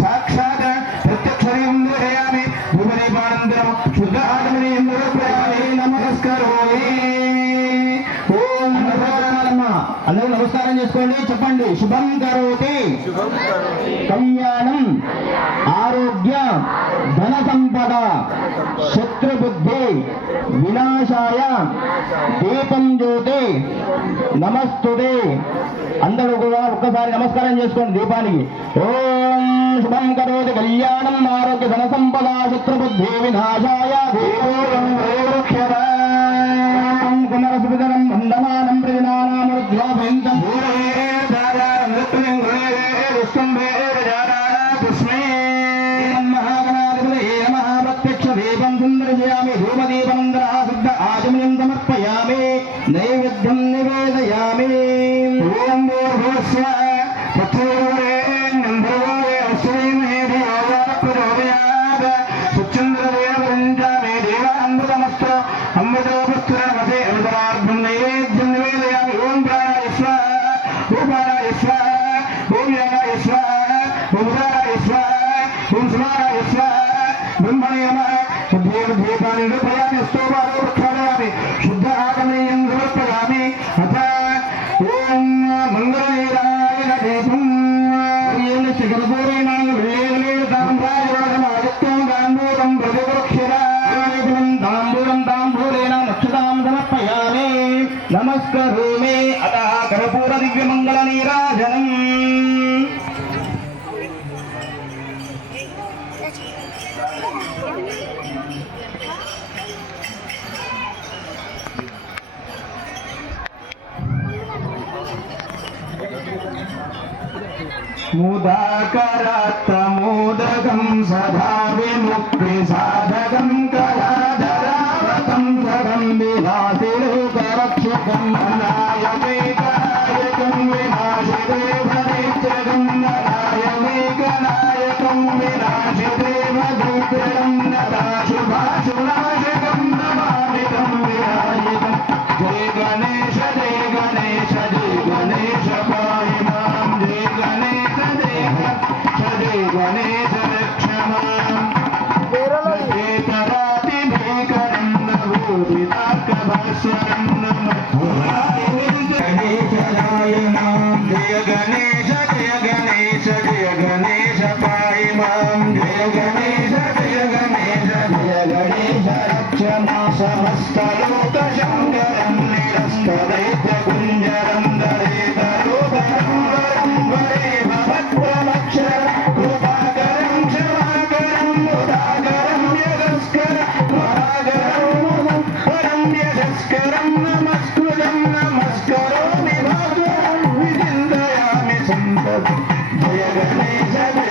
साक्षात् प्रत्यक्ष शुद्ध आत्मने नमस्कारोमि। ओम అందరూ నమస్కారం చేసుకోండి, చెప్పండి. శుభం కరోతి కళ్యాణం ఆరోగ్య ధన సంపద శత్రుబుద్ధి వినాశాయ దీపం జ్యోతి నమస్తుతే. అందరూ కూడా ఒక్కసారి నమస్కారం చేసుకోండి దీపానికి. ఓం శుభం కరోతి కళ్యాణం ఆరోగ్య ధన సంపద శత్రుబుద్ధి వినాశాయ దీపం పునరసుదరం వందమానం ప్రజనానామరుద్వాభయంతం ప్రత్యక్ష దీపం సుందరయామి ధూమదీపనందర శుద్ధ ఆచమయం సమర్పయామి నైవేద్యం నివేదయామి. ఓం భూర్భువస్వ తత్సవితుర్వరేణ్యం భర్గో ప్రచోదయాత్ సుచంద్రదేవరంజామి దేవామృతమస్తు అమృతోపస్తురమతే అమృతార్థం నైవేద్యం నివేదయామి. ఓం ప్రాణాయ స్వాహ ఓం ప్రాణాయ స్వాహ ఓం యాగాయ స్వాహ ఓం ఉదారాయ స్వాహ ఓం సుమారాయ స్వాహ బ్రహ్మణే నమః. దీపాన్ని నిరూపయామి స్తోమాలో ప్రక్షాళయామి శుద్ధ ఆగమనీయం సమర్పయామి. అథ ఓం మంగళైరాయ దీపం శిఖరపూరేణ వెల్లేవలేడు తాంబూరం తాంబూరం ప్రతిపక్షిరాం తాంబూరం తాంబూరేణ నక్షతాం సమర్పయామి నమస్కరోమి. అత కర్పూర దివ్యమంగళ నీరాజనం. मुदाकरात्तमोदकं सदा विमुक्ति साधकं कलाधरावतं सगं विलासिलोकरक्षकं नायकैकनायकं विनाशिदेवनित्यगं नायकैकनायकं विनाशिदेवनित्यगं नदाशुभाशुनाशकं नमामि तं विनायकं. जय गणेश जय गणेश जय गणेश पाहि मां. जय गणेश जय गणेश रक्षमाम्. भीकरं नभूतितार्कभास्वरं गणेशाय नाम. जय गणेश जय गणेश जय गणेश पाहि मां. जय गणेश जय गणेश जय गणेश रक्षमा. समस्तलोकशङ्करं निरस्तदैत्यकुञ्जरं दरेतरोदरं वरं वरे भवत्प्रमक्षर कृपाकरं क्षमाकरं मुदाकरं यगस्कर महाकरं परं यशस्करं नमस्कृतं नमस्करोमि भास्वरं विचिन्तयामि सम्पत्. जय गणेश जय